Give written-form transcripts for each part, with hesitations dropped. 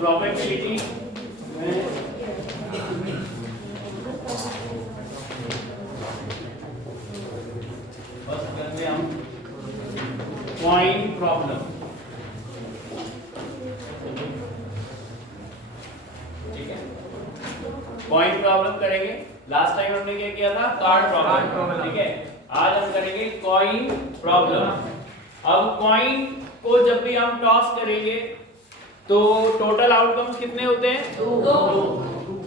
Probability में बस करते हम कॉइन प्रॉब्लम। ठीक है, कॉइन प्रॉब्लम करेंगे। लास्ट टाइम हमने क्या किया था? Card problem. ठीक है, आज हम करेंगे कॉइन प्रॉब्लम। अब कॉइन को जब भी हम टॉस करेंगे तो टोटल आउटकम्स कितने होते हैं?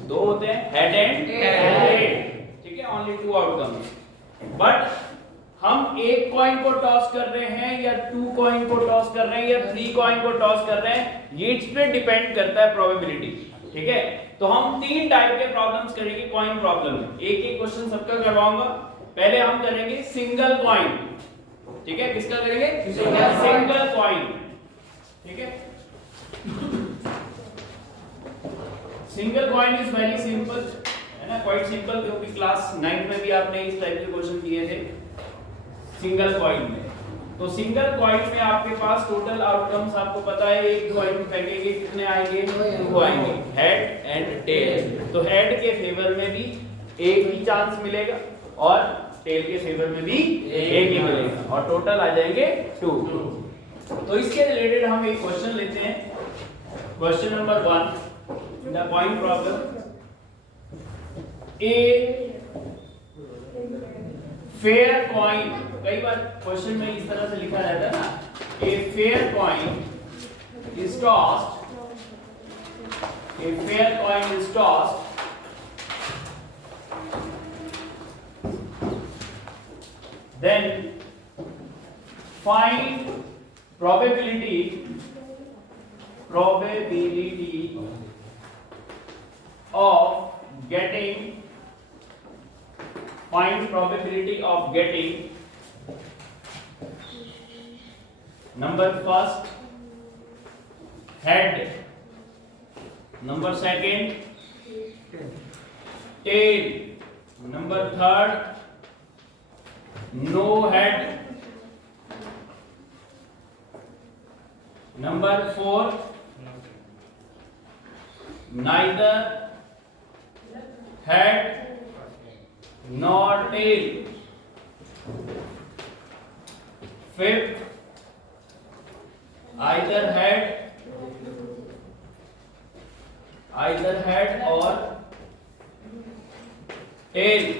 दो होते हैं, हेड एंड टेल। ठीक है, ओनली 2 आउटकम्स। बट हम एक कॉइन को टॉस कर रहे हैं या 2 कॉइन को टॉस कर रहे हैं या 3 कॉइन को टॉस कर रहे हैं, ये इस पे डिपेंड करता है प्रोबेबिलिटी। ठीक है, तो हम 3 टाइप के प्रॉब्लम्स करेंगे कॉइन प्रॉब्लम में। एक एक क्वेश्चन सबका करवाऊंगा। पहले हम करेंगे सिंगल कॉइन। ठीक है, किसका करेंगे? Single coin. ठीक है, single coin is very simple, है ना, क्वाइट सिंपल, क्योंकि क्लास 9 में भी आपने इस टाइप के क्वेश्चन किए थे सिंगल कॉइन में। तो सिंगल कॉइन में आपके पास टोटल आउटकम्स आपको पता है, एक कॉइन फेंकेंगे कितने आएंगे? 2 आएंगे, हेड एंड टेल। तो हेड के फेवर में भी एक ही चांस मिलेगा और टेल के फेवर में भी एक ही मिलेगा, और टोटल आ जाएंगे 2। तो इसके रिलेटेड हम एक क्वेश्चन लेते हैं। Question number 1 in the coin problem. A fair coin, कई बार क्वेश्चन में इस तरह से लिखा रहता है ना, a fair coin is tossed, a fair coin is tossed then find probability of getting, find probability of getting number first head, number second tail, number third no head, number 4 neither head nor tail, 5th either head or tail।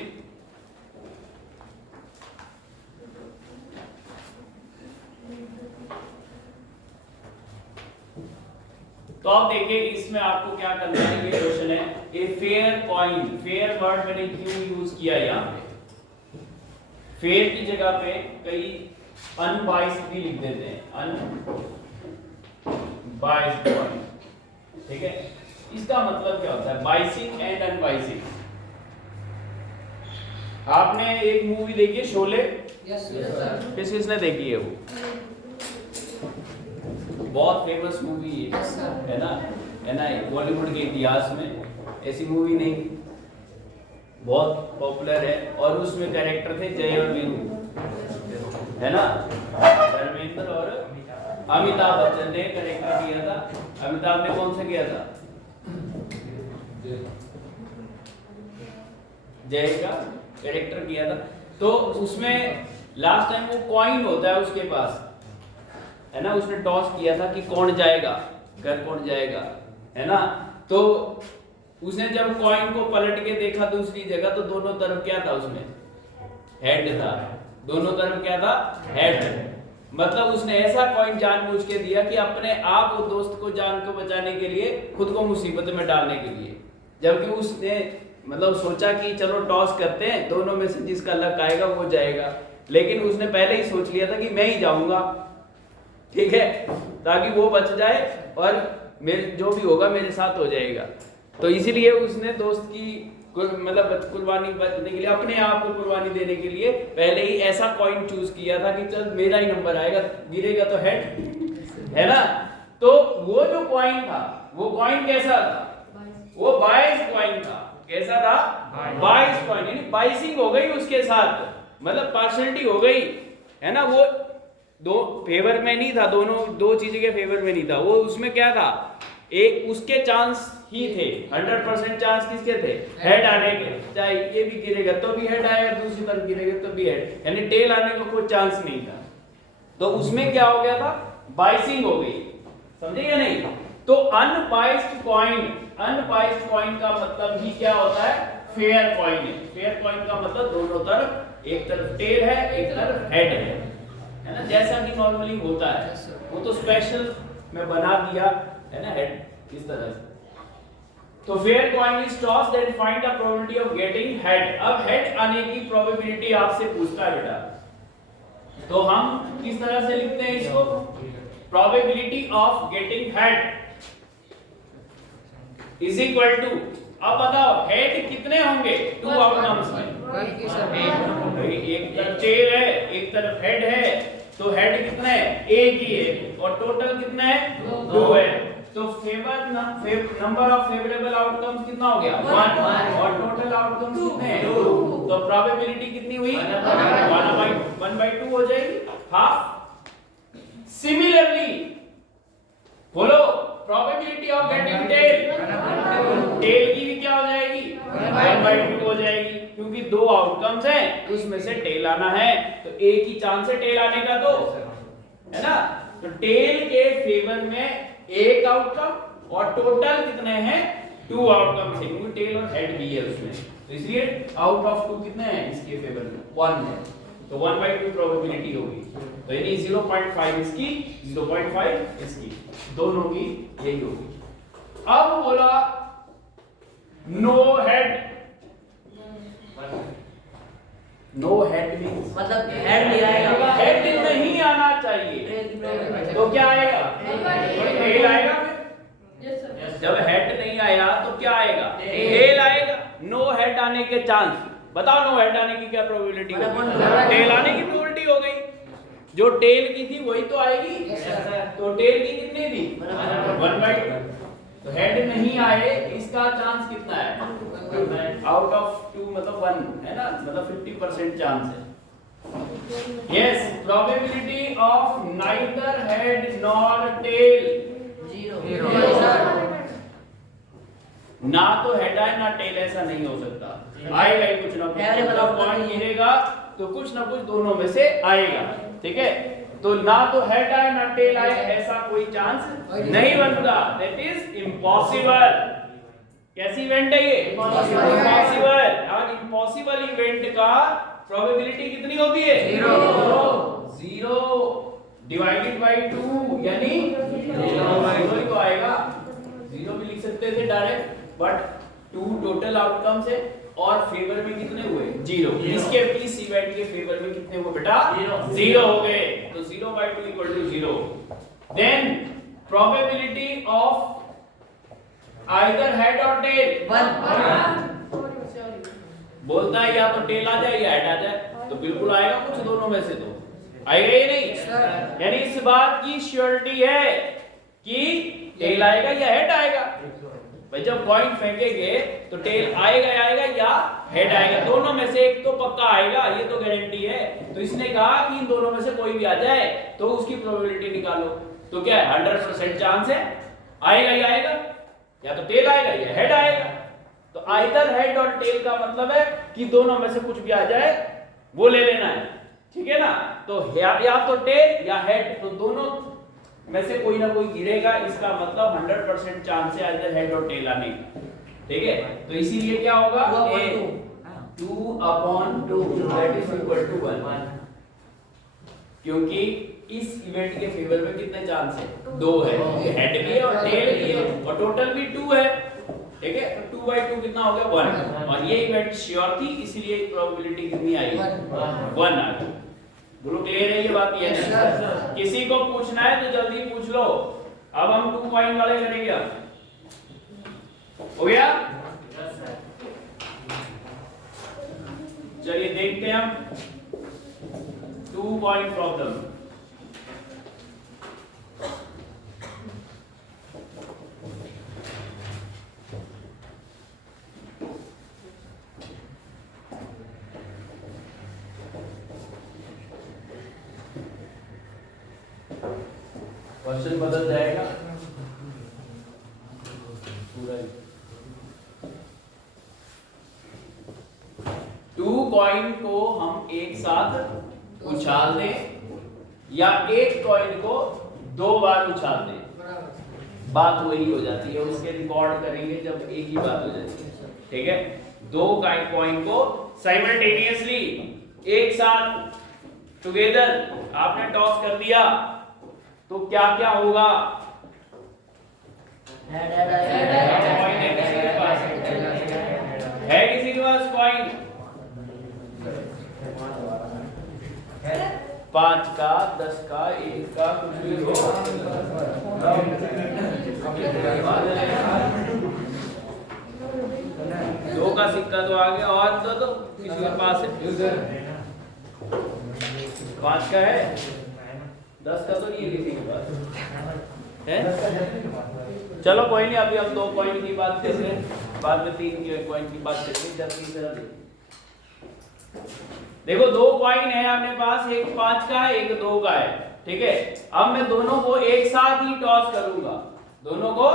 तो आप देखिए इसमें आपको क्या करना है। ये question है a fair coin, fair word मैंने क्यों यूज किया यहाँ पे? फेयर की जगह पे कई अनबाइस्ड भी लिख देते हैं, अनबाइस्ड कॉइन। ठीक है, इसका मतलब क्या होता है? Biasing and unbiasing. आपने एक मूवी देखी है शोले? Yes sir. किसने देखी है? वो बहुत फेमस मूवी है ना, बॉलीवुड के इतिहास में ऐसी मूवी नहीं, बहुत पॉपुलर है। और उसमें कैरेक्टर थे जय और वीरू, है ना, धर्मेंद्र और अमिताभ बच्चन ने कैरेक्टर किया था। अमिताभ ने कौन सा किया था? जय का कैरेक्टर किया था। तो उसमें लास्ट टाइम वो कॉइन होता है उसके पास, है ना, उसने टॉस किया था कि कौन जाएगा, घर कौन जाएगा, है ना। तो उसने जब कॉइन को पलट के देखा दूसरी जगह, तो दोनों तरफ क्या था? उसमें हेड था। दोनों तरफ क्या था? हेड। मतलब उसने ऐसा कॉइन जानबूझ के दिया कि अपने आप वो दोस्त को जान को बचाने के लिए, खुद को मुसीबत में डालने के लिए। जबकि उसने मतलब सोचा कि चलो टॉस करते हैं, दोनों में से जिसका लक आएगा वो जाएगा, लेकिन उसने पहले ही सोच लिया था कि मैं ही जाऊंगा। ठीक है, ताकि वो बच जाए और मेरे जो भी होगा मेरे साथ हो जाएगा। तो इसीलिए उसने दोस्त की मतलब कुर्बानी देने के लिए, अपने आप को कुर्बानी देने के लिए पहले ही ऐसा कॉइन चूज किया था कि चल मेरा ही नंबर आएगा, गिरेगा तो हेड, है ना। तो वो जो कॉइन था, वो कॉइन कैसा था? वो बाइस कॉइन था। कैसा था? बाइस कॉइन, यानी बाइसिंग हो गई उसके साथ, मतलब पार्शियलिटी हो गई, है ना। वो दो फेवर में नहीं था, दोनों दो चीजें के फेवर में नहीं था। वो उसमें क्या था, एक उसके चांस ही थे, 100% चांस किसके थे, हेड आने के। चाहे ये भी गिरेगा तो भी हेड आएगा, दूसरी तरफ गिरेगा तो भी हेड, यानी टेल आने का कोई चांस नहीं था। तो उसमें क्या हो गया था, बाइसिंग हो गई, समझे या नहीं। तो अनबाइस्ड कॉइन, अनबाइस्ड कॉइन का मतलब ही क्या होता है, फेयर कॉइन है। फेयर कॉइन का मतलब दोनों तरफ, एक तरफ टेल है एक तरफ हेड है ना, जैसा कि नॉर्मली होता है। वो तो स्पेशल मैं बना दिया है ना, हेड इस तरह से। तो fair coin is toss then find the probability of getting head. अब हेड आने की प्रोबेबिलिटी आपसे पूछता है बेटा, तो हम किस तरह से लिखते हैं इसको, probability of getting head is equal to, अब बताओ हेड कितने होंगे, टू आउटकम्स में, एक तरफ टेल है एक तरफ हेड है, तो हेड कितना है, एक ही है, और टोटल कितना है, दो है। तो नंबर ऑफ फेवरेबल आउटकम्स कितना हो गया, 1, और टोटल आउटकम्स कितने हैं, 2। तो प्रोबेबिलिटी कितनी हुई, 1/2 हो जाएगी, हाफ। सिमिलरली बोलो probability of getting tail, tail की भी क्या हो जाएगी, 1/2 हो जाएगी, क्योंकि दो आउटकम्स हैं उसमें से टेल आना है, तो एक ही चांस है टेल आने का, तो है ना। तो टेल के फेवर में एक आउटकम और टोटल कितने हैं, 2 आउटकम्स है, क्योंकि टेल और हेड भी है उसमें, तो इसलिए आउट ऑफ 2 कितने हैं इसके फेवर में, 1 है, तो 1/2 प्रोबेबिलिटी होगी। तो यानी 0.5 इसकी, 0.5 इसकी, दोनों की यही होगी। अब बोला no head, no head means मतलब हेड नहीं आएगा, हेड नहीं आना चाहिए, तो क्या आएगा, टेल आएगा। जब हेड नहीं आया तो क्या आएगा, टेल आएगा। नो हेड आने के चांस बताओ, नो हेड आने की क्या प्रोबेबिलिटी होगी, टेल आने की प्रोबेबिलिटी हो गई, जो टेल की थी वही तो आएगी, तो टेल की कितनी थी, 1/2, तो हेड नहीं आए इसका चांस कितना है, आउट ऑफ 2 मतलब 1 है ना, मतलब 50% चांस है। Yes, probability of neither head nor tail 0। ना तो हेड आए ना टेल, ऐसा नहीं हो सकता, आएगा ही कुछ ना कुछ, पॉइंट गिरेगा तो कुछ ना कुछ दोनों में से आएगा, ठीक है। तो ना तो हेड आए ना टेल आए, ऐसा कोई चांस नहीं बनता, दैट इज इम्पॉसिबल। कैसी इवेंट है ये, इम्पॉसिबल। और इम्पॉसिबल इवेंट का प्रोबेबिलिटी कितनी होती है, 0 डिवाइडेड बाय 2, यानी 0 ही तो आएगा, 0 भी लिख सकते थे डायरेक्ट, बट 2 टोटल आउटकम्स है और फेवर में कितने हुए, 0। इसके इस इवेंट के फेवर में कितने हुए बेटा, 0 हो गए, तो 0/2 equal to 0। Then probability of either head और टेल 1 बोलता है या तो टेल आ जाए या हेड आ जाए, तो बिल्कुल आएगा कुछ दोनों में से, तो आएगा ही नहीं। यानी इस बात की श्योरिटी है कि टेल आएगा या हेड आएगा। भाई जब कॉइन फेंकेंगे तो टेल आएगा या हेड आएगा, दोनों में से एक तो पक्का आएगा, ये तो गारंटी है। तो इसने कहा कि इन दोनों में से कोई भी आ जाए तो उसकी प्रोबेबिलिटी निकालो, तो क्या है, 100% चांस है आएगा ही आएगा, या तो टेल आएगा या हेड आएगा। तो आइदर हेड और टेल का मतलब है कि दोनों में से कुछ भी आ जाए वो ले लेना है, ठीक है ना। तो या तो टेल या हेड, तो दोनों में से कोई ना कोई गिरेगा, इसका मतलब 100% चांस है आइदर हेड और टेल आने का, ठीक है। तो इसीलिए क्या होगा, 2/2 दैट इज इक्वल टू 1, क्योंकि इस इवेंट के फेवर में कितने चांस है, 2 है, हेड भी है और टेल भी है, और टोटल भी 2 है, ठीक है। 2/2 कितना हो गया, 1, और ये इवेंट श्योर थी, इसलिए प्रोबेबिलिटी कितनी आई, 1 आ गई। बोलो क्लियर है ये बात, ये है। किसी को पूछना है तो जल्दी पूछ लो। अब हम 2 पॉइंट वाले करेंगे, हो गया। चलिए देखते हैं हम 2 पॉइंट प्रॉब्लम। क्वेश्चन बदल जाएगा पूरा ही। 2 कॉइन को हम एक साथ उछाल दें या एक कॉइन को 2 बार उछाल दें, बात वही हो जाती है। उसके रिकॉर्ड करेंगे जब एक ही बात हो जाती है, ठीक है। 2 कॉइन को साइमल्टेनियसली एक साथ टुगेदर आपने टॉस कर दिया तो क्या क्या होगा? कॉइन है किसी के पास? है किसी के पास कॉइन? 5 का, 10 का, 1 का, कुछ भी हो। 2 का सिक्का तो आ गया, और तो किसी के पास है? 5 का है, 10 का तो नहीं है किसी के पास है। चलो कोई नहीं, अभी हम 2 कॉइन की बात करते हैं, बाद में 3 कॉइन की बात करेंगे। जल्दी देखो 2 कॉइन है अपने पास, एक 5 का है, एक 2 का है, ठीक है। अब मैं दोनों को एक साथ ही टॉस करूंगा, दोनों को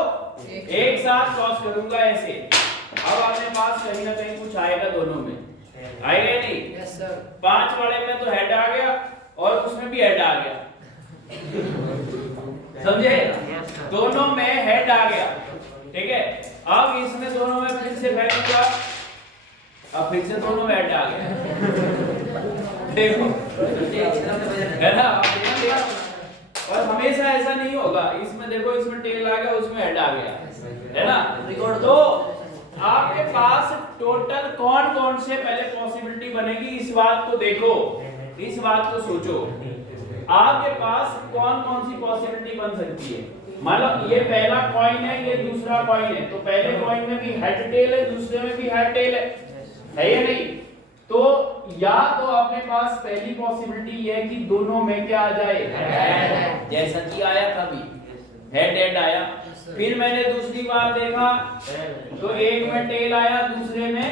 एक साथ टॉस करूंगा ऐसे। अब अपने पास कहीं ना कहीं कुछ आएगा, दोनों में आएगा या नहीं? Yes sir. 5 वाले में तो हेड आ गया और उसमें भी हेड आ गया, समझे? दोनों में हेड आ गया, ठीक है। अब इसमें दोनों में फिर से फेंकूंगा, अब फिर से दोनों में हेड आ गया, देखो है ना। और हमेशा ऐसा नहीं होगा, इसमें देखो, इसमें टेल आ गया, उसमें हेड आ गया, है ना। तो आपके पास टोटल कौन कौन से पहले पॉसिबिलिटी बनेगी, इस बात को देखो, इस बात को सोचो। आपके पास कौन कौन सी पॉसिबिलिटी बन सकती है? मान लो ये पहला कॉइन है, ये दूसरा कॉइन है, तो पहले कॉइन में भी हेड टेल है, दूसरे में भी हेड टेल है या नहीं? तो या तो अपने पास पहली पॉसिबिलिटी ये है कि दोनों में क्या आ जाए, जैसा कि आया था अभी, हेड आया। फिर मैंने दूसरी बार देखा तो एक में टेल आया, दूसरे में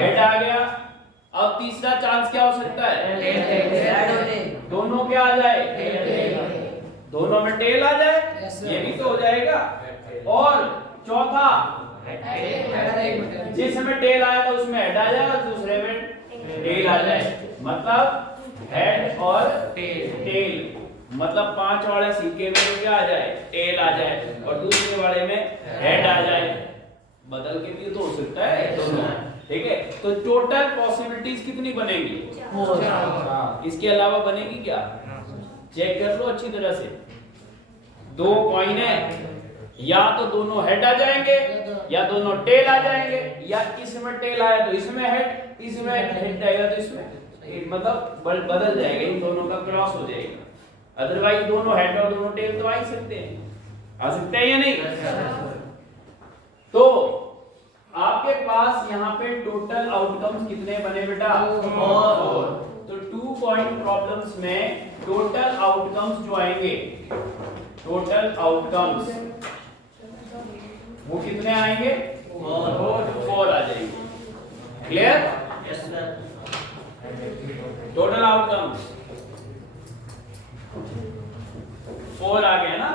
हेड आ गया। अब तीसरा चांस क्या हो सकता है? दोनों क्या आ जाए, दोनों में टेल आ जाए, ये भी तो हो जाएगा। और चौथा, जिसमें टेल आया था उसमें हेड आ जाए और दूसरे में टेल आ जाए, मतलब हेड और टेल, मतलब 5 वाले सिक्के में क्या आ जाए, टेल आ जाए, और दूसरे वाले में हेड आ जाए। बदल के भी तो हो सकता है दोनों, ठीक है। तो टोटल पॉसिबिलिटीज कितनी बनेगी? 4। इसके अलावा बनेगी क्या? चेक कर लो अच्छी तरह से। 2 कॉइन है, या तो दोनों हेड आ जाएंगे या दोनों टेल आ जाएंगे, या इसमें टेल आया तो इसमें हेड, इसमें हेड आएगा तो इसमें, मतलब बदल जाएगा, इन दोनों का क्रॉस हो जाएगा। अदरवाइज दोनों हेड और दोनों टेल तो आ ही सकते हैं, आ सकते हैं या नहीं? तो आपके पास यहाँ पे टोटल आउटकम्स कितने बने बेटा? 4। तो 2 कॉइन प्रॉब्लम्स में टोटल आउटकम्स जो आएंगे, टोटल आउटकम्स वो कितने आएंगे? 4 आ जाएंगे। Clear? Yes sir. Total outcomes 4 आ गया ना।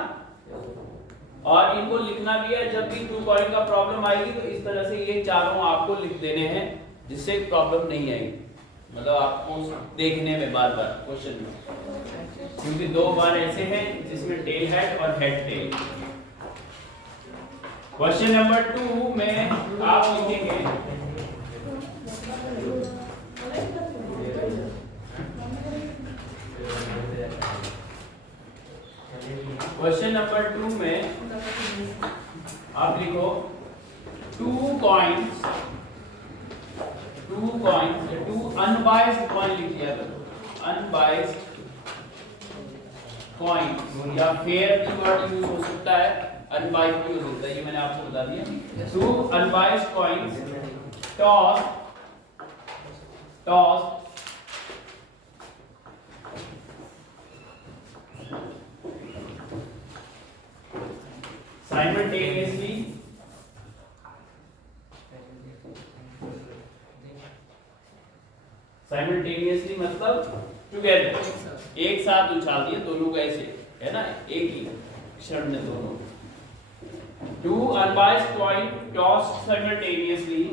और इनको लिखना भी है, जब भी 2 कॉइन का प्रॉब्लम आएगी तो इस तरह से ये चारों आपको लिख देने हैं, जिससे प्रॉब्लम नहीं आएगी, मतलब आपको देखने में बार बार क्वेश्चन में, क्योंकि 2 बार ऐसे हैं जिसमें टेल हेड और हेड टेल। क्वेश्चन नंबर 2 में आप लिखेंगे क्वेश्चन नंबर 2 में आप लिखो 2 कॉइन्स, 2 अनबायस्ड कॉइन लिख दिया करो, अनबायस्ड कॉइन, या फेयर की वर्ड यूज हो सकता है, अनबायस्ड भी हो सकता है, ये मैंने आपको बता दिया। 2 अनबायस्ड कॉइन्स टॉस simultaneously मतलब टुगेदर, एक साथ उछाल दिए दोनों को ऐसे, है ना, एक ही क्षण में दोनों। Two unbiased coin tossed simultaneously,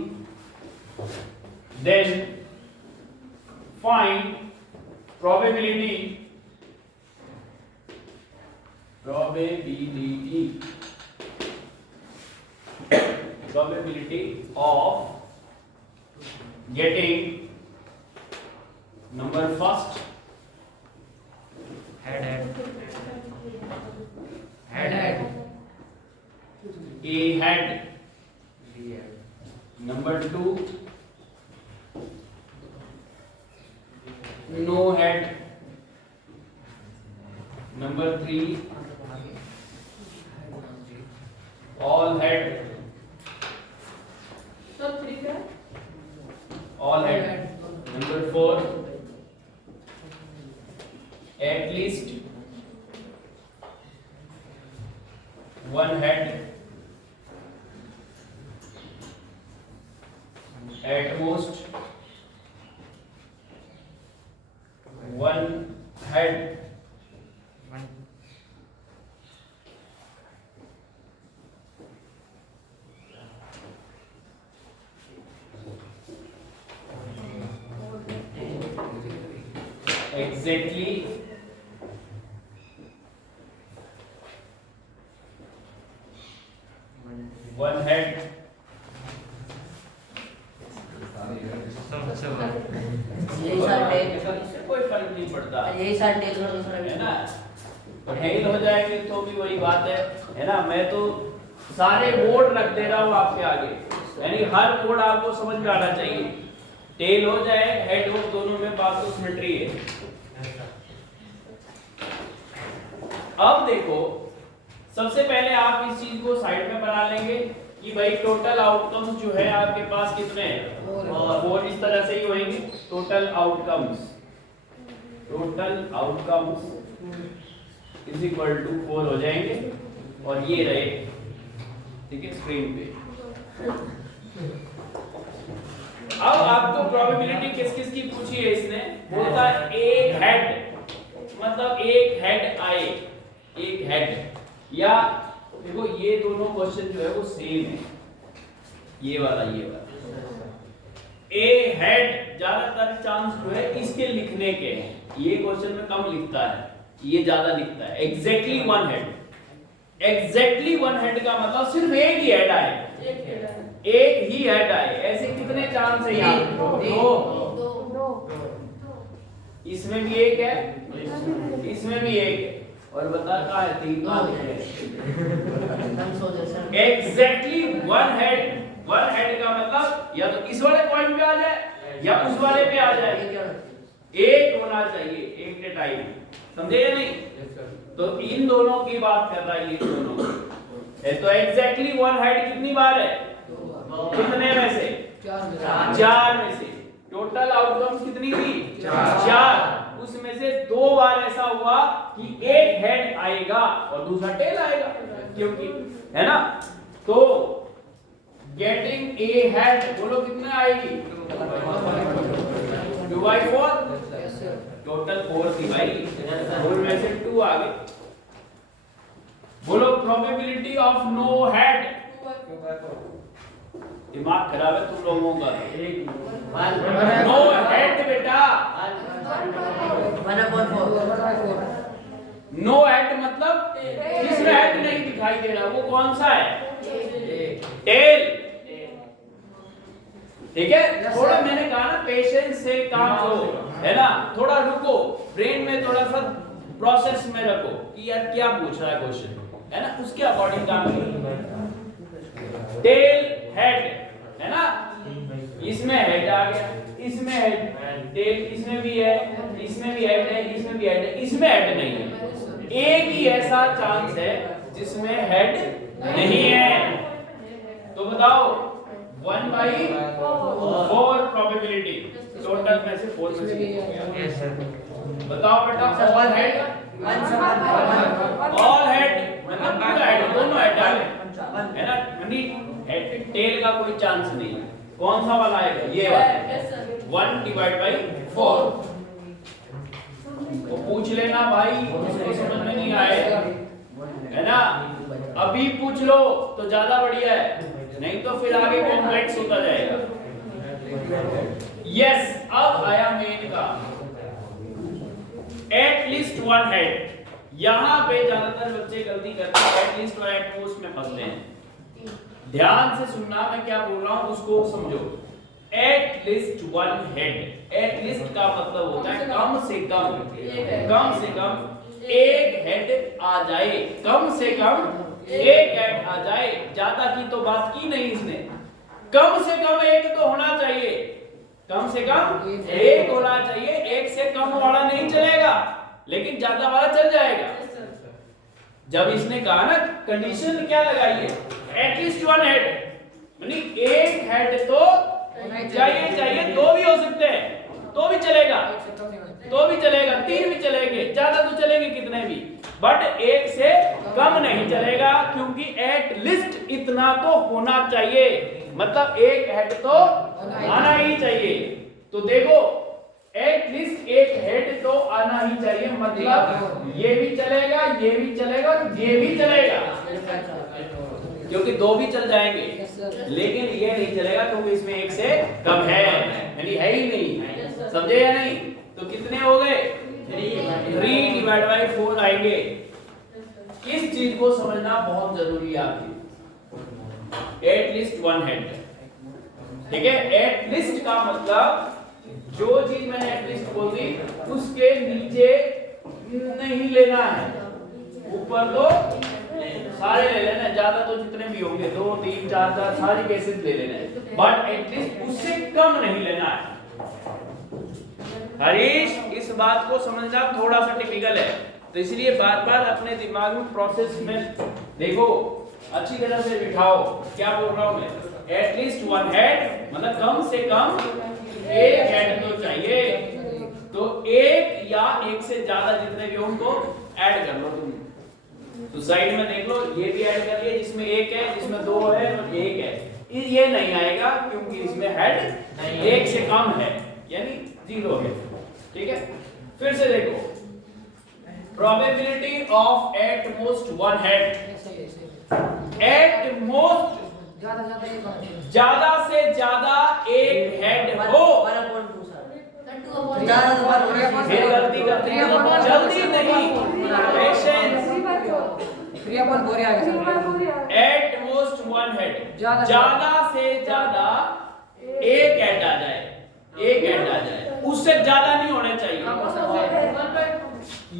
then find probability of getting number first Head. A head, number 2 no head, number 3 all head, number 4 at least one head, at most one head, exactly one head, यही sir tell इससे कोई फर्क नहीं पड़ता यही sir tell का दूसरा है ना। फेल हो जाएंगे तो भी वही बात है ना। मैं तो सारे बोर्ड रख दे रहा हूँ आपके आगे, यानी हर बोर्ड आपको समझ में आना चाहिए। टेल हो जाए हेड हो, दोनों में बात तो सिमेट्री है। अब देखो, सबसे पहले आप इस चीज को साइड में बना लेंगे कि भाई टोटल आउटकम्स जो है आपके पास कितने हैं, और 4 इस तरह से ही होंगे। Total outcomes is equal to 4 हो जाएंगे, और ये रहे, ठीक है, स्क्रीन पे। अब आपको प्रोबेबिलिटी किस किस की पूछी है इसने, बोलता है एक हेड, मतलब एक हेड आए, एक हेड। या देखो ये दोनों क्वेश्चन जो है वो सेम है, ये वाला ए हेड ज्यादातर चांस जो है इसके लिखने के हैं, ये क्वेश्चन में कम लिखता है, ये ज्यादा लिखता है। एग्जैक्टली वन हेड का मतलब सिर्फ एक ही हेड आए, एक ही हेड आए। ऐसे कितने चांस है यहाँ? 2। इसमें भी एक है, इसमें भी एक है, और बता कहाँ है? 3 है। एग्जैक्टली वन हेड का मतलब या तो इस वाले पॉइंट पे आ जाए या उस वाले पे आ जाए, एक होना चाहिए एक के टाइम, समझे या नहीं? तो इन दोनों की बात कर रहा है, ये दोनों है। तो एग्जैक्टली वन हेड कितनी बार है? कितने में से? 4 में से। टोटल आउटकम्स कितनी थी? 4। उसमें से 2 बार ऐसा हुआ कि एक हेड आएगा और दूसरा टेल आएगा, क्योंकि है ना। तो गेटिंग ए हेड बोलो कितना आएगी? 2/4। टोटल 4 थी भाई, 4 में से 2 आ गए। बोलो प्रोबेबिलिटी ऑफ नो हेड। दिमाग खराब है तुम लोगों का। नो हेड बेटा, 1/4। नो हेड मतलब जिसमें हेड नहीं दिखाई दे रहा, वो कौन सा है? टेल। ठीक है, थोड़ा मैंने कहा ना पेशेंस से काम लो, है ना। थोड़ा रुको, ब्रेन में थोड़ा सा प्रोसेस में रखो कि यार क्या पूछ रहा है क्वेश्चन, है ना, उसके अकॉर्डिंग काम करो। टेल हेड है ना, इसमें हेड आ गया, इसमें हेड, टेल इसमें भी है, इसमें भी हेड है, इसमें भी हेड है, इसमें हेड नहीं है। एक ही ऐसा चांस है जिसमें हेड नहीं है। तो बताओ 1/4 प्रोबेबिलिटी, टोटल में से 4 में से हो गया। बताओ बेटा, ऑल हेड मतलब पूरा हेड, दोनों हेड है ना, यानी टेल का कोई चांस नहीं है। कौन सा वाला आएगा? ये वाला 1/4। तो पूछ लेना भाई, उसको समझ में नहीं आएगा, है ना। अभी पूछ लो तो ज्यादा बढ़िया है, नहीं तो फिर आगे कॉम्प्लेक्स होता जाएगा। यस, अब आया मेन का एटलीस्ट वन हेड। यहां पे ज्यादातर बच्चे गलती करते हैं, एटलीस्ट और एटमोस्ट में फंसते हैं। ध्यान से सुनना, मैं क्या बोल रहा हूं उसको समझो। एटलीस्ट वन हेड, एटलीस्ट का मतलब होता है कम से कम एक हेड आ जाए, कम से कम एक हेड आ जाए। ज्यादा की तो बात की नहीं इसने, कम से कम एक तो होना चाहिए, कम से कम एक होना चाहिए। एक से कम वाला नहीं चलेगा, लेकिन ज्यादा वाला चल जाएगा। जब इसने कहा ना, कंडीशन क्या लगाई है, एटलीस्ट वन हेड, यानी एक हेड तो चाहिए। दो भी हो सकते हैं तो भी चलेगा, तीन भी चलेंगे, ज्यादा तो चलेंगे कितने भी, बट एक से कम नहीं चलेगा, क्योंकि एटलीस्ट इतना तो होना चाहिए। मतलब एक हेड तो आना ही चाहिए। तो देखो, एटलीस्ट एक हेड तो आना ही चाहिए, मतलब ये भी चलेगा, ये भी चलेगा, ये भी चलेगा, क्योंकि दो भी चल जाएंगे, लेकिन ये नहीं चलेगा क्योंकि इसमें एक से कम है, यानी है ही नहीं। समझे या नहीं? तो कितने हो गए? 3/4 आएंगे। इस चीज को समझना बहुत जरूरी है आपकी। एटलीस्ट वन हेड, ठीक है। एटलीस्ट का मतलब जो चीज मैंने एटलीस्ट बोल दी उसके नीचे नहीं लेना है, ऊपर तो सारे ले लेना, ज्यादा तो जितने भी होंगे 2 3 4 सारी केसेस ले लेना है, बट एटलीस्ट उससे कम नहीं लेना है। हरीश, इस बात को समझना थोड़ा सा टिपिकल है, तो इसलिए बार-बार अपने दिमाग में प्रोसेस में देखो, अच्छी तरह से बिठाओ। क्या बोल रहा हूं मैं? एटलीस्ट वन हेड मतलब कम से कम एक हेड तो चाहिए। तो एक या एक से ज्यादा जितने भी हो उनको ऐड कर लो तुम। तो साइड में देख लो, ये भी ऐड कर लिया, जिसमें एक है, जिसमें दो है और एक है। ये नहीं आएगा क्योंकि इसमें हेड एक से कम है, यानी 0 है, ठीक है। फिर से देखो, probability of at most one head. At most ज्यादा से ज्यादा एक हेड हो। फिर गलती करते हैं, जल्दी नहीं, patience. At most one head, ज्यादा से ज्यादा एक हेड आ जाए, एक हेड आ जाए, उससे ज्यादा नहीं होने चाहिए।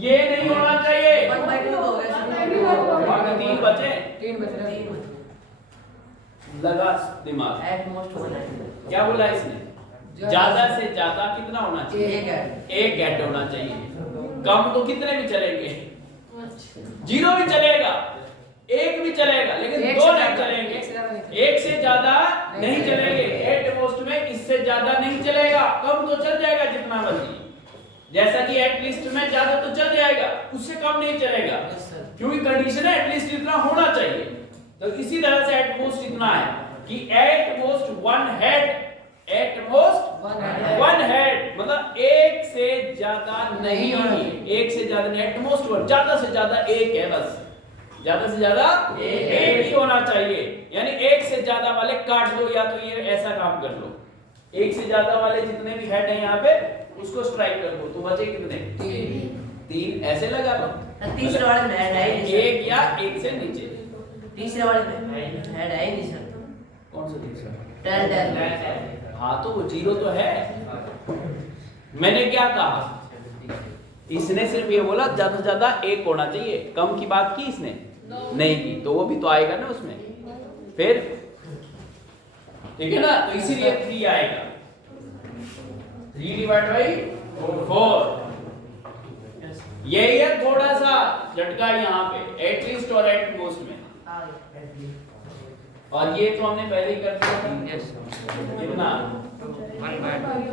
ये नहीं होना चाहिए। 3 बचे, लगा दिमाग। क्या बोला इसने? ज्यादा से ज्यादा कितना होना चाहिए? एक हेड होना चाहिए। कम तो कितने भी चलेंगे, 0 भी चलेगा, एक भी चलेगा, लेकिन 2 नहीं चलेंगे, एक से ज्यादा नहीं चलेंगे। एट मोस्ट में इससे ज्यादा नहीं चलेगा, कम तो चल जाएगा जितना मर्जी, जैसा कि एटलीस्ट में ज्यादा तो चल जाएगा, उससे कम नहीं चलेगा, क्योंकि कंडीशन है एटलीस्ट इतना होना चाहिए। तो इसी तरह से एट मोस्ट इतना है कि at most one head, at most one head मतलब एक से ज्यादा नहीं, एक से ज्यादा नहीं, एट मोस्ट वन, ज्यादा से ज्यादा एक है, बस ज्यादा से ज्यादा एक ही होना चाहिए। यानी एक से ज्यादा वाले काट दो, या तो ये ऐसा काम कर लो, एक से ज्यादा वाले जितने भी हेड हैं यहाँ पे उसको स्ट्राइक कर दो, तो बचे कितने? 3 ऐसे लगा लो। तीसरे वाले में हेड है नहीं, एक या एक से नीचे। तीसरे वाले में हेड है नहीं सर। कौन सा तीसरा? 10 हाँ, तो वो 0 तो है। मैंने क्या कहा? इसने सिर्फ ये बोला ज्यादा से ज्यादा एक होना चाहिए, कम की बात की इसने नहीं की, तो वो भी तो आएगा ना उसमें फिर, ठीक है ना। तो इसीलिए 3 आएगा, 3/4। यही है थोड़ा सा झटका यहाँ पे, एटलीस्ट और एट मोस्ट में। और ये तो हमने पहले ही कर दिया था, कितना?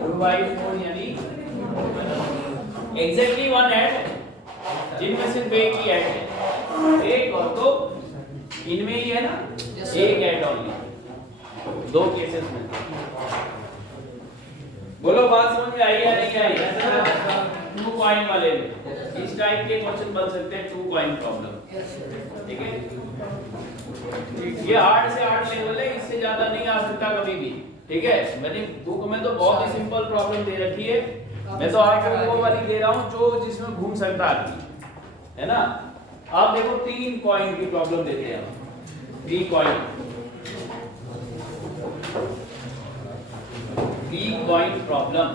2/4, यानी एग्जैक्टली 1 हेड, जिनमें सिर्फ एक ही हेड है, एक और 2 इनमें ही है ना, एक हेड ओनली, 2 केसेस में। बोलो, बात समझ में आई या नहीं आई? टू कॉइन वाले में इस टाइप के क्वेश्चन बन सकते हैं, टू कॉइन प्रॉब्लम। ठीक है, ये हार्ड से हार्ड लेवल है, इससे ज्यादा नहीं आ सकता कभी भी। ठीक है, मैंने बुक में तो बहुत ही सिंपल प्रॉब्लम दे रखी है, मैं तो आपको वो वाली दे रहा हूँ जो जिसमें घूम सकता आदमी, है ना। आप देखो 3 कॉइन की प्रॉब्लम देते हैं, 3 कॉइन, 3 कॉइन प्रॉब्लम।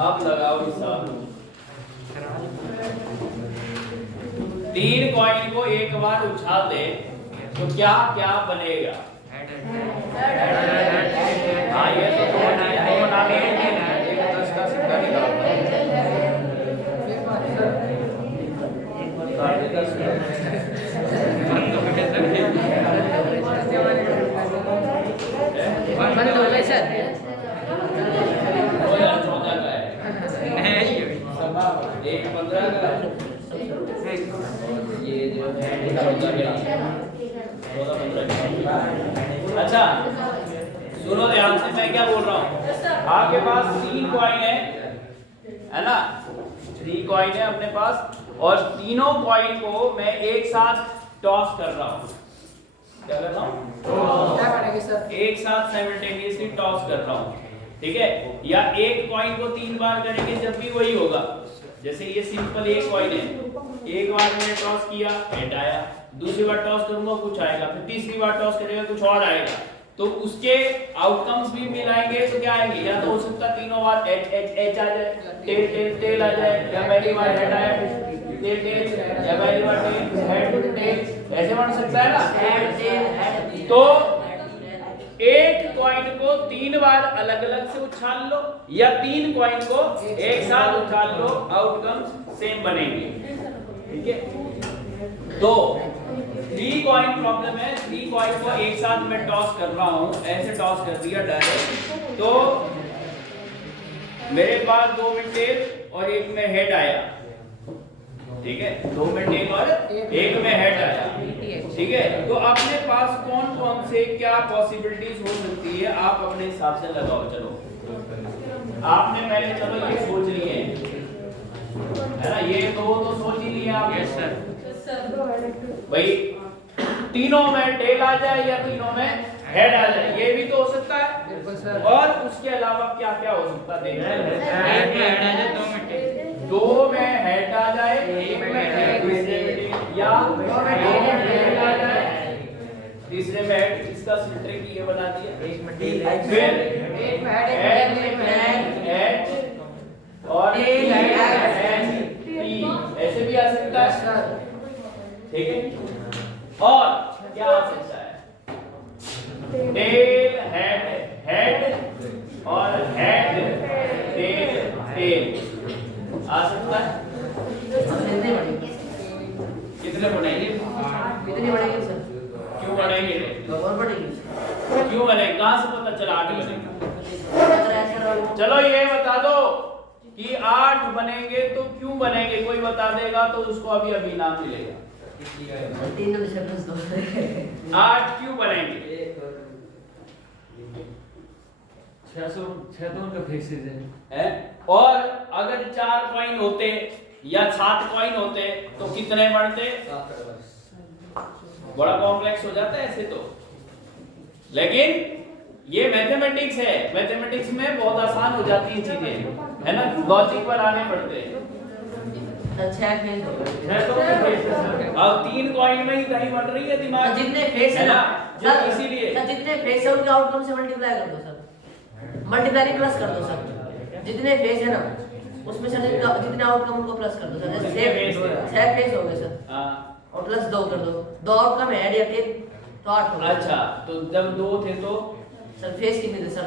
आप लगाओ हिसाब। 3 कॉइन को एक बार उछाल दे तो क्या क्या बनेगा? हाँ, ये तो दो बनाने हैं, एक 10 का सिक्का निकालना है। बंद हो गए सर। 2014 का है, एक 15 का है, ये जो है 14 का। अच्छा सुनो ध्यान से, मैं क्या बोल रहा हूँ। आपके पास 3 कॉइन है ना, 3 कॉइन है अपने पास, और तीनों कॉइन को मैं एक साथ टॉस कर रहा हूँ। क्या कर रहा हूँ? एक साथ साइमल्टेनियसली टॉस कर रहा हूँ। ठीक है, या एक कॉइन को 3 बार करेंगे जब भी वही होगा। जैसे ये सिंपल एक कॉइन है, एक बार मैंने टॉस किया, हेड आया, दूसरी बार टॉस करूंगा कुछ आएगा, फिर तीसरी बार टॉस करेगा कुछ और आएगा, तो उसके आउटकम्स भी मिलाएंगे तो क्या आएंगे? या तो हो सकता है तीनों बार एच एच एच आ जाए, टेल टेल टेल आ जाए, या पहली बार हेड आया टेल टेल, या पहली बार टेल हेड टेल, ऐसे बन सकता है ना। हेड टेल, तो एक कॉइन को 3 बार अलग अलग से उछाल लो, या 3 कॉइन को एक साथ उछाल लो, आउटकम्स सेम बनेंगे। ठीक है, तो 3 कॉइन प्रॉब्लम है। 3 कॉइन को एक साथ मैं टॉस कर रहा हूं, ऐसे टॉस कर दिया डायरेक्ट, तो मेरे पास 2 में टेल और 1 में हेड आया। ठीक है, 2 में टेल और 1 में हेड आया। ठीक है, तो अपने पास कौन कौन से क्या पॉसिबिलिटीज हो सकती है, आप अपने हिसाब से लगाओ। चलो आपने पहले चलो ये सोच लिए है ना, ये दो तो सोच ही लिए आप। Yes sir. भाई तीनों में टेल आ जाए या तीनों में हेड आ जाए, ये भी तो हो सकता है। और उसके अलावा क्या क्या हो सकता है? दो में हेड आ जाए, एक में हेड, तीसरे में टेल, या दो में टेल आ जाए, तीसरे में हेड। इसका सिमेट्रिक ये बना दिया, एक में टेल, फिर एक में हेड, एक में हेड और टेल हेड, ऐसे भी आ सकता है। ठीक है, और क्या आ सकता है? टेल हेड हेड और हेड टेल टेल आ सकता है। कितने बनेंगे? कितने बढ़ेंगे सर? क्यों बढ़ेंगे? और बढ़ेंगे। क्यों बनेंगे? कहाँ से पता चला 8 बनेंगे? चलो ये बता दो कि 8 बनेंगे तो क्यों बनेंगे, कोई बता देगा तो उसको अभी अभी नाम मिलेगा। 8 क्यों बनेंगे? 6 तो उनका फिक्सेज है। और अगर 4 कॉइन होते या 7 कॉइन होते तो कितने बनते? बड़ा कॉम्प्लेक्स हो जाता है ऐसे तो, लेकिन ये मैथमेटिक्स है, मैथमेटिक्स में बहुत आसान हो जाती है चीजें, है ना, लॉजिक पर आने पड़ते हैं। अब 3 कॉइन में ही कहीं बन रही है दिमाग, जितने फेस है ना, जो इसीलिए जितने फेस है उनके आउटकम से मल्टीप्लाई कर दो सर, मल्टीप्लाई प्लस कर दो सर। जितने फेस है ना उसमें से जितने आउटकम उनको प्लस कर दो सर। जैसे 6 फेस हो गए सर, हां, और प्लस 2 कर दो, 2 आउटकम ऐड या टेल तो 8 हो गए। अच्छा, तो जब 2 थे तो सर फेस कितने थे सर?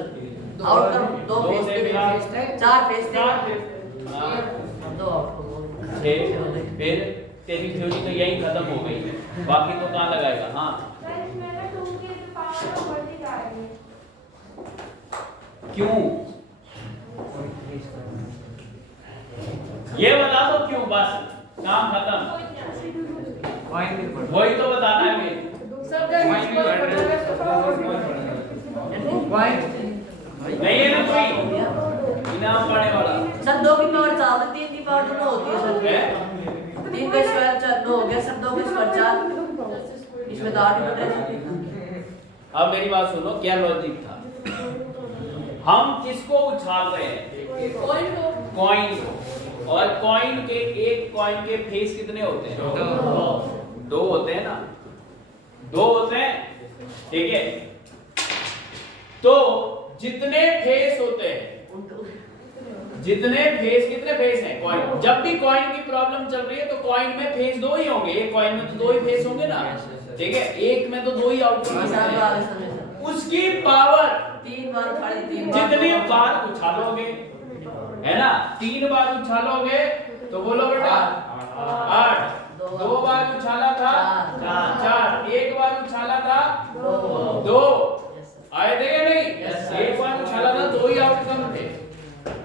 आउटकम 2 फेस थे, 4 फेस थे, हां 2 आउटकम 6। फिर तेरी थ्योरी तो यही खत्म हो गई, बाकी तो कहाँ लगाएगा? हाँ क्यों? ये बता दो क्यों, बस काम खत्म। वही तो बताना है मुझे। नहीं है ना कोई इनाम पाने वाला। सर 2 की पावर 4 है, 3 की पावर तो 2 होती है सर। 3 का स्क्वायर 4 2 हो गया सर, 2 का स्क्वायर 4, इसमें तो 8 बटा है। अब मेरी बात सुनो, क्या लॉजिक था? हम किसको उछाल रहे हैं? कॉइन को। और कॉइन के, एक कॉइन के फेस कितने होते हैं? 2 होते हैं ना, 2 होते हैं, ठीक है। तो जितने फेस होते हैं, जितने फेस, कितने फेस हैं कॉइन? जब भी कॉइन की प्रॉब्लम चल रही है तो कॉइन में फेस 2 ही होंगे। एक कॉइन में तो 2 ही फेस होंगे ना, ठीक है। एक में तो 2 ही आउटपुट होंगे। उसकी पावर 3 बार खाली 3 बार, जितनी बार उछालोगे, है ना, 3 बार उछालोगे तो बोलो बेटा 8, 2 बार उछाला था 4, 1 बार उछाला था 2, आए थे क्या नहीं? एक बार उछाला था 2 ही आउटकम थे,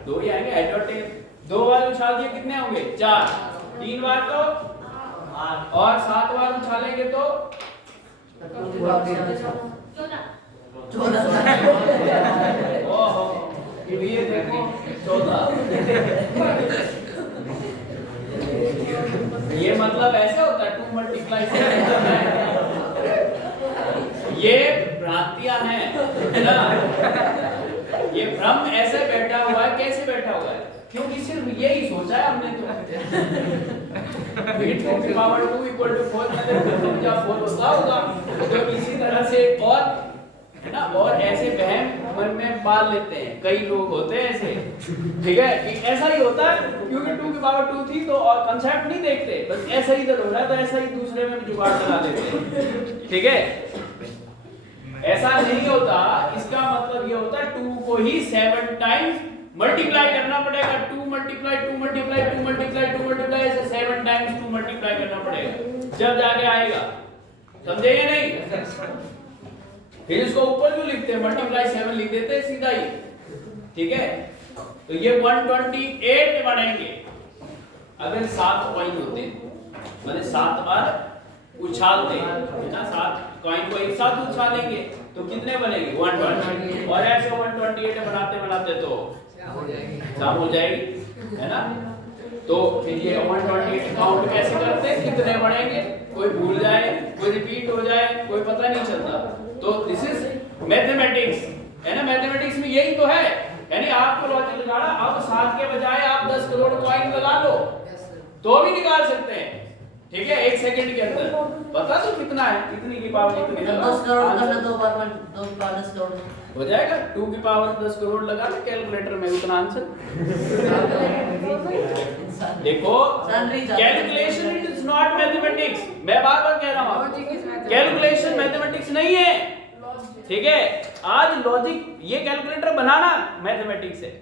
2 ही आएंगे हेड और टेल। 2 बार उछाल दिए कितने होंगे? 4, 3 बार तो 8, और 7 बार उछालेंगे तो 14। ओहो, ये देखो 14। ये मतलब ऐसे होता है 2 मल्टीप्लाई 7। ये भ्रांतियां हैं, है ना। ये भ्रम ऐसे बैठा हुआ है, कैसे बैठा हुआ है? क्योंकि सिर्फ यही सोचा है हमने तो 2 की पावर 2 इक्वल टू 4 मतलब जब 4 होता होगा तो इसी तरह से, और है ना, और ऐसे वहम मन में पाल लेते हैं कई लोग होते हैं ऐसे, ठीक है, कि ऐसा ही होता है क्योंकि 2 की पावर 2 थी तो, और कंसेप्ट नहीं देखते, बस ऐसा ही इधर हो रहा है तो ऐसा ही दूसरे में जुगाड़ लगा देते हैं, ठीक है। ऐसा नहीं होता, इसका मतलब ये होता है 2 को ही 7 टाइम्स मल्टीप्लाई करना पड़ेगा। 2 मल्टीप्लाई 2 मल्टीप्लाई 2 मल्टीप्लाई 2 मल्टीप्लाई, ऐसे 7 टाइम्स 2 मल्टीप्लाई करना पड़ेगा, जब जाके आएगा। समझे या नहीं? फिर इसको ऊपर क्यों लिखते हैं? मल्टीप्लाई 7 लिख देते हैं सीधा ही, ठीक है। तो ये 128 बनेंगे अगर 7 कॉइन होते, मतलब 7 बार उछालते हैं ना, 7 कॉइन को एक साथ उछालेंगे तो कितने बनेंगे? 120। और ऐसे 128 बनाते बनाते तो शाम हो जाएगी, है ना। तो फिर ये 128 काउंट कैसे करते हैं, कितने बढ़ेंगे, कोई भूल जाए, कोई रिपीट हो जाए, कोई पता नहीं चलता। तो दिस इज मैथमेटिक्स, है ना। मैथमेटिक्स में यही तो है, यानी आपको लॉजिक लगाना। अब 7 के बजाय आप 10 करोड़ कॉइन लगा लो तो भी निकाल सकते हैं, ठीक है, 1 सेकंड के अंदर। पता तो कितना है, इतनी की पावर इतनी, 10 करोड़ करना 2 बार 2 की पावर 10 करोड़ हो जाएगा। 2 की पावर 10 करोड़ लगा ले कैलकुलेटर में, उतना आंसर देखो। Calculation it is not mathematics. मैं बार बार कह रहा हूं, कैलकुलेशन मैथमेटिक्स नहीं है, ठीक है। आज लॉजिक, ये कैलकुलेटर बनाना मैथमेटिक्स है,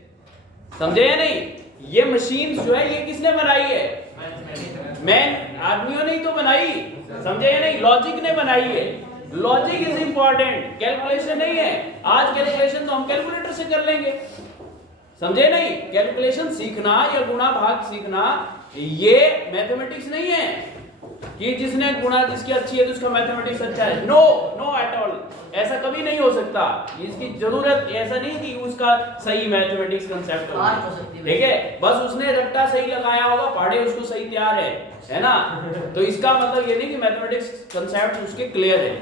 समझे या नहीं। ये मशीन जो है ये किसने बनाई है? मैन, आदमियों ने ही तो बनाई, समझे या नहीं। लॉजिक ने बनाई है। लॉजिक इज इंपॉर्टेंट, कैलकुलेशन नहीं है। आज कैलकुलेशन तो हम कैलकुलेटर से कर लेंगे, समझे नहीं। कैलकुलेशन सीखना या गुणा भाग सीखना ये मैथमेटिक्स नहीं है कि जिसने गुणा, जिसकी अच्छी है तो उसका मैथमेटिक्स अच्छा है। नो नो एट ऑल, ऐसा कभी नहीं हो सकता। इसकी जरूरत ऐसा नहीं कि उसका सही मैथमेटिक्स कांसेप्ट हो, ठीक है। बस उसने रट्टा सही लगाया होगा, पढ़े उसको सही तैयार है ना। तो इसका मतलब ये नहीं कि मैथमेटिक्स कांसेप्ट उसके क्लियर है,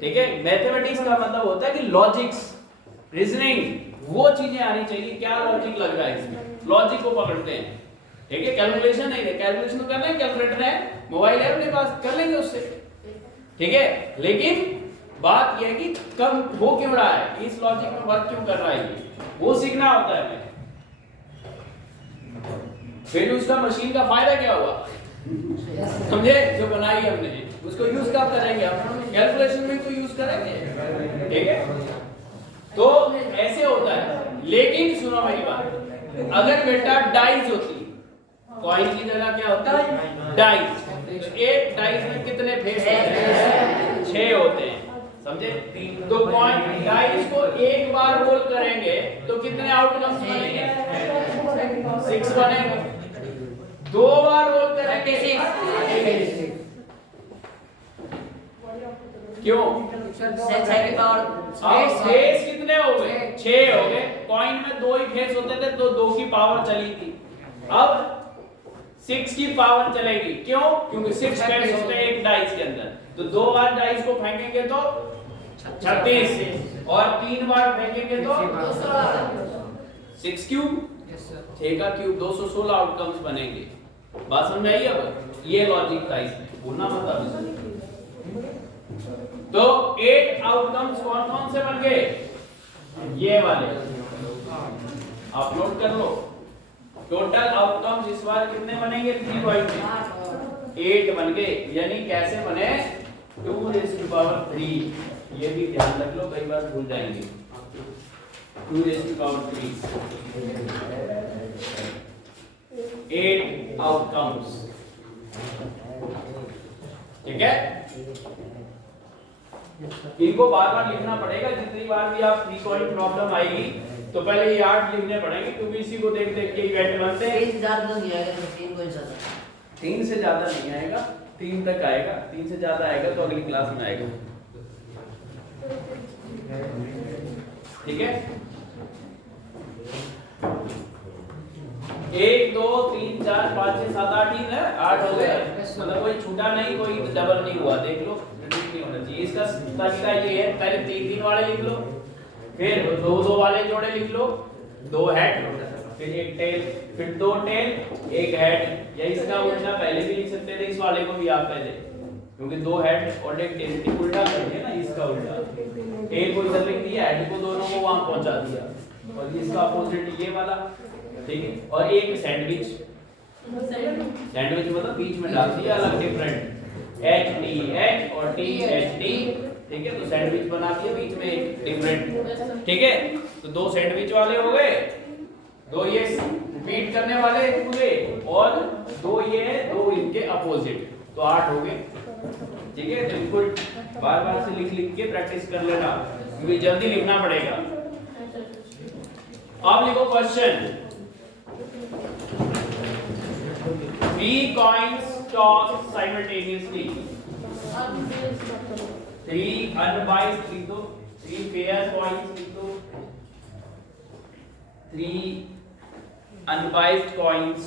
ठीक है। मैथमेटिक्स का मतलब होता है कि लॉजिक्स, रीजनिंग, वो चीजें आनी चाहिए। क्या लॉजिक लग रहा है इसमें, लॉजिक को पकड़ते हैं, ठीक है। कैलकुलेशन नहीं है, कैलकुलेशन तो कर लेंगे, कैलकुलेटर है, मोबाइल है अपने पास, कर लेंगे उससे, ठीक है। लेकिन बात यह है कि कम हो क्यों रहा है, इस लॉजिक में वर्क क्यों कर रहा है, ये वो सीखना होता है हमें। फिर उसका मशीन का फायदा क्या हुआ, समझे, जो बनाई हमने उसको यूज कब करेंगे हम, कैलकुलेशन में तो यूज करेंगे, ठीक है। तो ऐसे होता है। लेकिन सुनो मेरी बात, अगर बेटा डाइज होती, कॉइन की जगह क्या होता है डाइज, एक डाइज में कितने फेस होते हैं? 6 होते हैं, समझे। तो कॉइन डाइज को एक बार रोल करेंगे तो कितने आउटकम्स बनेंगे? 6 बनेंगे। 2 बार रोल करेंगे क्यों? छह की पावर अब फेस कितने हो गए? 6 हो गए। कॉइन में 2 ही फेस होते थे तो 2 की पावर चली थी। अब 6 की पावर चलेगी। क्यों? क्योंकि 6 फेस होते हैं एक डाइस के अंदर। तो 2 बार डाइस को फेंकेंगे तो 36 और 3 बार फेंकेंगे तो 6 क्यूब, 6 का क्यूब 216 आउटकम्स बनेंगे। बात समझ आई? अब ये लॉजिक था इसमें, भूलना मत अब इसमें। तो 8 आउटकम्स कौन कौन से बन गए? ये वाले अपलोड कर लो। टोटल आउटकम्स इस बार कितने बनेंगे? 3 पॉइंट में 8 बन गए। यानी कैसे बने? 2⁻3। ये भी ध्यान रख लो, कई बार भूल जाएंगे। 2⁻3 8 आउटकम्स। ठीक है, इनको बार बार लिखना पड़ेगा। जितनी बार भी आप 3 पॉइंट प्रॉब्लम आएगी तो पहले ये 8 लिखने पड़ेंगे, क्योंकि इसी को देख देख के इवेंट बनते हैं। 3 से ज्यादा नहीं आएगा, 3 को ज्यादा। 3 से ज्यादा नहीं आएगा, 3 तक आएगा। 3 से ज्यादा आएगा तो अगली क्लास में आएगा। ठीक है, 1 2 3 4 5 6 7 8 ही है, 8 हो गए। मतलब कोई छूटा नहीं, कोई डबल नहीं हुआ। देख लो, रिपीट नहीं होना चाहिए। इसका तरीका ये है, पहले 3 3 वाले लिख लो, फिर 2 2 वाले जोड़े लिख लो, 2 हेड, फिर 1 टेल, फिर 2 टेल 1 हेड। या इसका उल्टा पहले भी लिख सकते थे, इस वाले को भी आप पहले, क्योंकि 2 हेड और 1 टेल उल्टा कर दिया ना, इसका उल्टा। टेल को इधर लिख दिया, हेड को दोनों को वहां पहुंचा दिया, और इसका अपोजिट ये वाला। ठीक है, और एक सैंडविच। सैंडविच मतलब बीच में डाल दिया अलग, डिफरेंट, H T H और T H T। ठीक है, तो सैंडविच बना दिया बीच में एक डिफरेंट। ठीक है, तो 2 सैंडविच वाले हो गए, 2 ये रिपीट करने वाले पूरे, और 2 ये 2 इनके अपोजिट, तो 8 हो गए। ठीक है, तो बिल्कुल बार बार से लिख लिख के प्रैक्टिस कर लेना, क्योंकि जल्दी लिखना पड़ेगा। अब लिखो question. 3 coins tossed simultaneously. 3 unbiased लिख दो, 3 fair coins लिख दो, 3 unbiased coins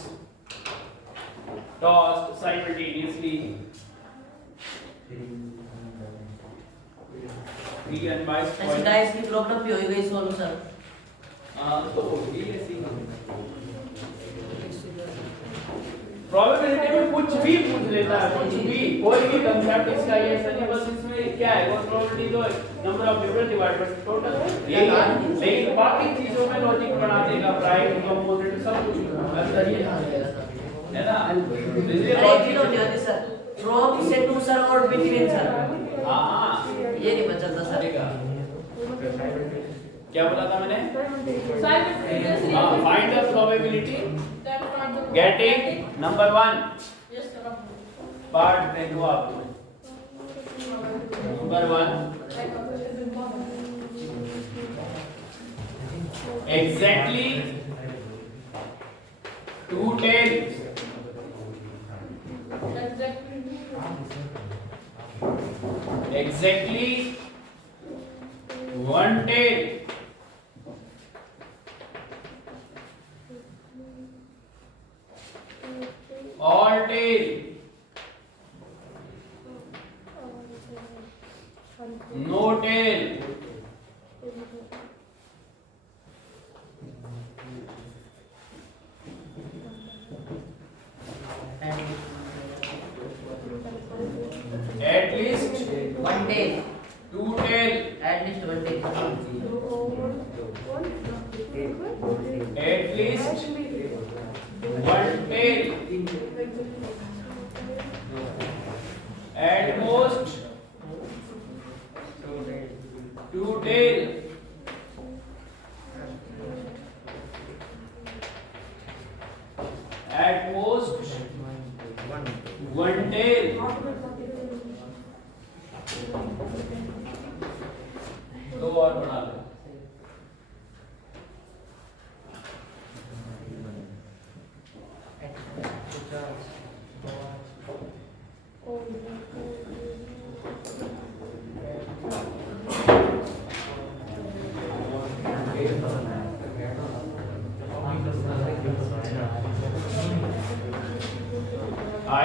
tossed simultaneously. 3 unbiased ऐसे coins। गाइस की प्रॉब्लम भी हो गई सॉल्व सर। तो होगी ऐसी प्रोबेबिलिटी में कुछ भी पूछ लेता है, कुछ भी, कोई भी कंसेप्ट इसका ये नहीं। बस इसमें क्या है, वो प्रोबेबिलिटी तो number of different divide by total, लेकिन बाकी चीजों में लॉजिक बना देगा, प्राइम कंपोजिट सब कुछ अंदर ही है ना। इसलिए अरे किलो नहीं आती सर, फ्रॉम से टू सर और बिटवीन सर। हां, ये नहीं बचा था सर। क्या बोला था मैंने? Find the probability getting number 1 part में जो आपको number 1 exactly 2 tails, exactly 1 tail, all tail, no tail, at least 1 tail, 2 tail, at least 1 tail, at least 1 tail, at most 2 tail, at most 1 tail। दो और बना लो।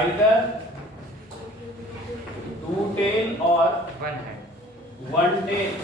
Either two tail और one tail.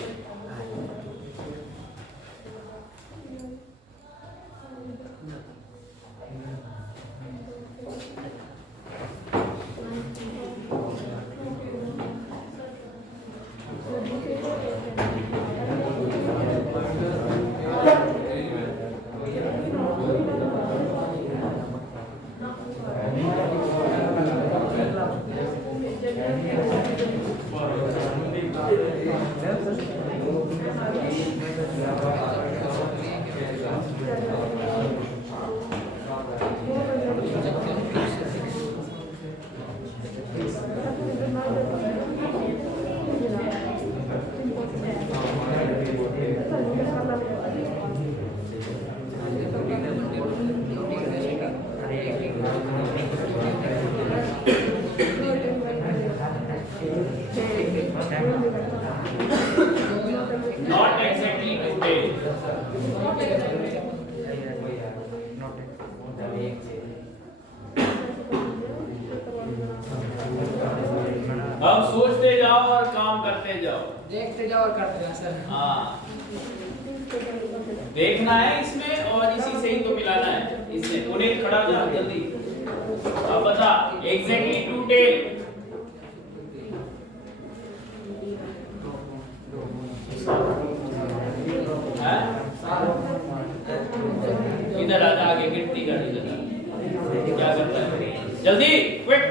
Not exactly two tail. अब सोचते जाओ और काम करते जाओ, देखते जाओ और करते जाओ सर। हाँ देखना है इसमें और इसी से ही तो मिलाना है। इससे पुनीत खड़ा हो जा जल्दी। अब बता एग्जैक्टली टू टेल। इधर आजा, आगे गिनती कर इधर। क्या करता है जल्दी क्विक।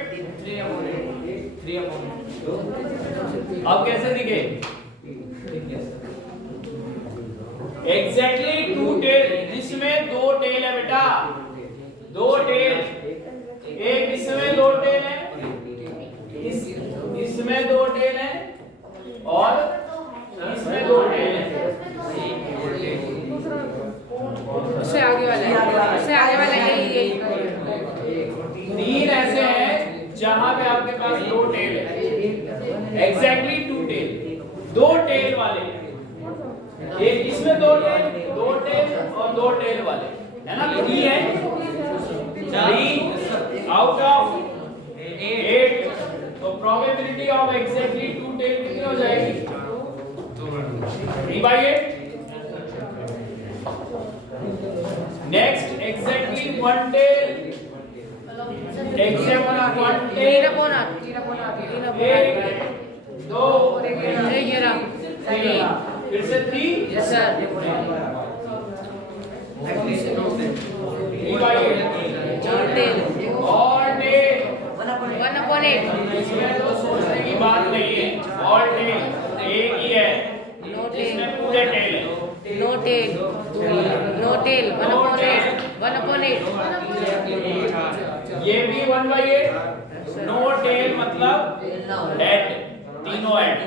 अब कैसे दिखे? एग्जैक्टली टू टेल, जिसमें दो टेल है बेटा, दो टेल। एक इसमें दो टेल है, इसमें दो टेल है और इसमें दो टेल है। उससे आगे वाला है, उससे आगे वाला यही तीन ऐसे हैं जहां पे आपके पास दो टेल है, एग्जैक्टली टू टेल, दो टेल वाले। एक इसमें दो टेल और दो टेल वाले, है ना? थ्री है, 3 आउट ऑफ 8। तो probability of exactly two tail कितनी हो जाएगी? 3/8। Next exactly one tail, exactly one tail, 2 फिर से 3। Yes sir. 3/8 और टेल 1/8। इसमें तो सोचने की बात नहीं है, और टेल एक ही है, इसमें पूरे टेल है। No tail 1/8। ये भी 1/8। नो टेल मतलब हेड, तीनों हेड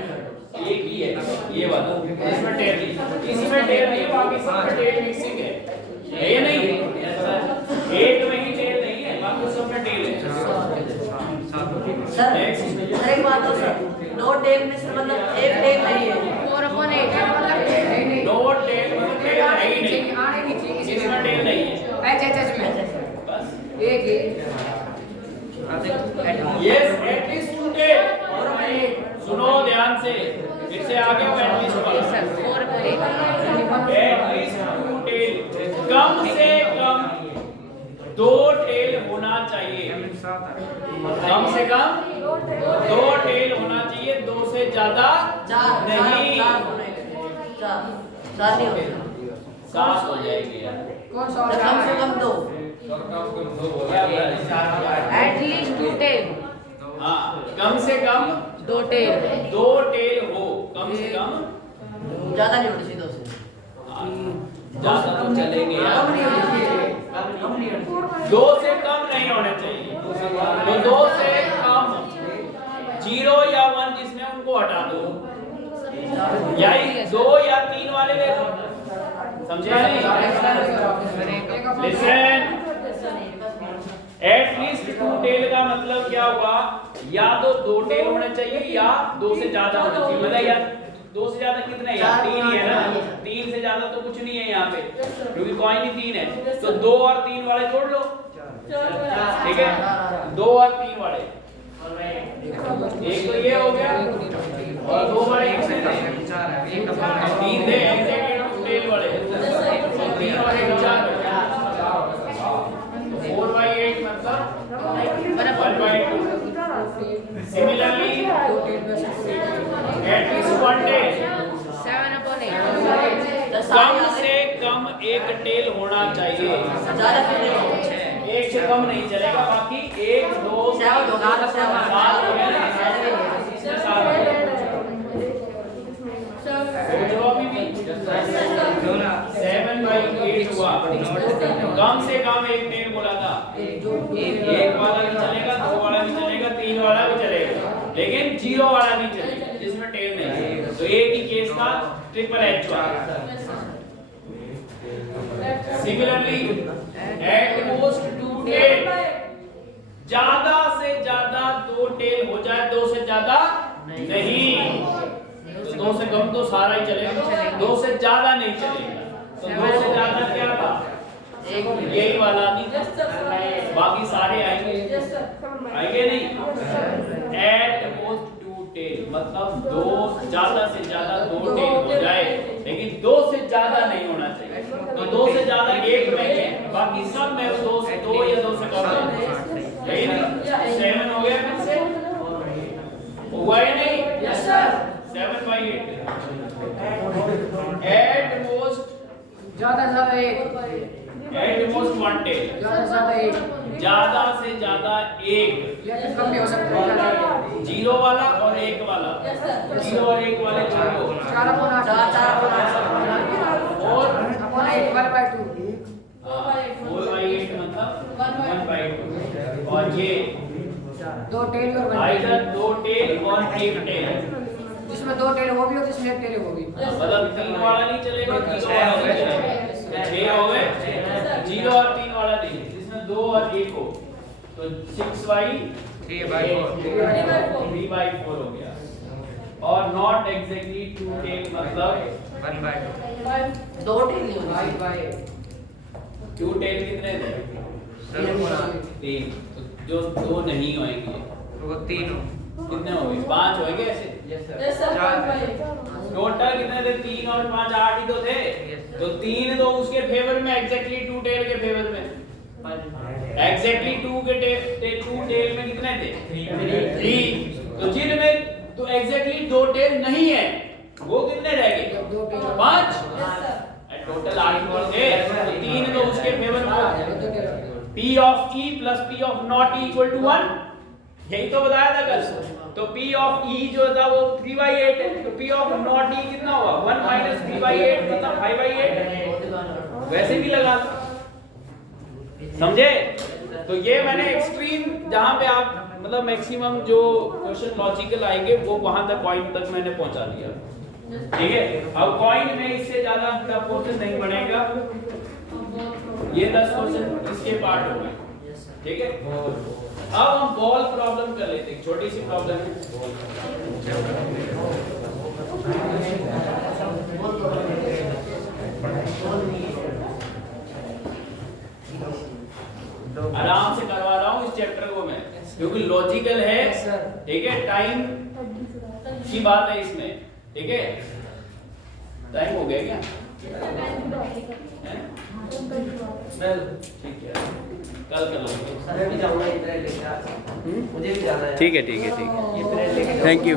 एक ही है, ये वाला। इसमें टेल नहीं, इसमें टेल नहीं, बाकी सब में टेल मिक्सिंग है ये नहीं? एक में ही टेल नहीं है, बाकी सब में टेल है। सर एक बात हो सर, नो टेल में सर मतलब एक टेल नहीं है। 4/8 नो टेल मतलब टेल है ही नहीं, इसमें टेल नहीं है, बस। एक यस एटलीस्ट टू टेल। सुनो ध्यान से, फिर से आगे एटलीस्ट वाला। सर 4/8। एटलीस्ट टू टेल, कम से कम दो टेल होना चाहिए, कम से कम दो टेल होना चाहिए, दो से ज्यादा नहीं। 4 नहीं होगा, 7 हो जाएगी यार। कौन सा कम से कम 2। At least 2 tell. हाँ कम से कम 2 टेल। दो टेल हो, कम से कम। ज्यादा नहीं होनी चाहिए 2 से। हाँ, ज्यादा तो चलेंगे कम यार, नहीं होनी चाहिए, कम नहीं होनी चाहिए। 2 से कम नहीं होने चाहिए। तो 2 से कम 0 या 1 जिसमें उनको हटा दो, या 2 या 3 वाले ले लो, समझे नहीं? लिसन, एटलीस्ट टू टेल का मतलब क्या हुआ? या तो 2 टेल होने चाहिए या 2 से ज्यादा होने चाहिए। मतलब यार 2 से ज्यादा कितने यार? 3 ही है ना, 3 से ज्यादा तो कुछ नहीं है यहाँ पे, क्योंकि कॉइन ही 3 है। तो 2 और 3 वाले जोड़ लो, ठीक है, 2 और 3 वाले, एक तो ये हो गया और 2 वाले एक से थे, 3 थे एग्जैक्टली टू टेल वाले, 3 और 1 4 हो गया, 4/8 मतलब 1/2. Similarly, at least one tail, 7/8. कम से कम एक टेल होना चाहिए, ज़्यादा फिर नहीं होगा। एक से कम नहीं चलेगा, बाकी 1 2 7 होगा, 7 7 हो गया ना, 7 हो गया। जो अभी भी 7/8 हुआ, कम से कम एक टेल बोला था, एक वाला भी चलेगा, 2 वाला भी चलेगा, 3 वाला भी चलेगा, लेकिन 0 वाला नहीं चलेगा जिसमें टेल नहीं है। तो एक ही केस का ट्रिपल एच हुआ। सिमिलरली एट मोस्ट 2 टेल, ज्यादा से ज्यादा 2 टेल हो जाए, 2 से ज्यादा नहीं, तो 2 से कम तो सारा ही चलेगा, 2 से ज्यादा नहीं चलेगा। तो 2 से ज्यादा क्या था, यही वाला नहीं, बाकी सारे आएंगे, आएंगे नहीं। एट मोस्ट 2 टेल मतलब 2 ज्यादा से ज्यादा 2 टेल हो जाए, लेकिन 2 से ज्यादा नहीं होना चाहिए। तो 2 से ज्यादा एक में है, बाकी सब में 2 से 2 या 2 से कम है, यही नहीं। 7 हो गया, फिर से हुआ ही नहीं, 7/8 एट मोस्ट, ज़्यादा से ज़्यादा 1, एट मोस्ट 1 टेल, ज़्यादा से ज़्यादा 1, ज्यादा से ज्यादा 1, या फिर कम भी हो सकता है। 0 वाला और 1 वाला, 0 और 1 वाले छोड़ो, 4/8 और 1/8 1/2 4/8 मतलब 1/2, और ये 2 टेल और 1 आइदर 2 टेल और 1 टेल, जिसमें 2 टेल वो भी हो, जिसमें 1 टेल वो भी। मतलब 3 वाला नहीं चलेगा, 0 वाला नहीं चलेगा, 6 हो गए, 0 और 3 वाला नहीं, जिसमें 2 और 1 हो, तो 3/4 हो गया। और नॉट एग्जैक्टली 2 टेल मतलब 2 टेल नहीं होगा। 2 टेल कितने थे, 3, तो जो 2 नहीं होंगे वो 3 कितने होंगे, 5 होंगे ऐसे, टोटल कितने थे, 3 और 5 8 ही तो थे, तो 3 तो उसके फेवर में, एग्जैक्टली 2 टेल के फेवर में, एग्जैक्टली 2 के टू टेल में कितने थे, 3, तो जिनमें तो एग्जैक्टली 2 टेल नहीं है वो कितने रह गए, 5, टोटल 8 थे, तो 3 तो उसके फेवर में, P of E plus P of not E equal to 1, यही तो बताया था कल। तो P of E जो था वो 3/8 है, तो P of not E कितना हुआ, 1 minus 3/8 मतलब 5/8, वैसे भी लगा, समझे। तो ये मैंने एक्सट्रीम जहां पे आप मतलब मैक्सिमम जो क्वेश्चन लॉजिकल आएंगे वो वहां तक पॉइंट तक मैंने पहुंचा दिया, ठीक है। अब कॉइन में इससे ज्यादा क्वेश्चन नहीं बनेगा, ये 10 क्वेश्चन इसके पार्ट हो गए, ठीक है। अब हम बॉल प्रॉब्लम कर लेते हैं, छोटी सी प्रॉब्लम है। आराम से करवा रहा हूँ इस चैप्टर को मैं, क्योंकि लॉजिकल है, ठीक है। टाइम की बात है इसमें, ठीक है। टाइम हो गया क्या, ठीक है, कल कर लेंगे। मुझे भी जाना है। ठीक है, थैंक यू।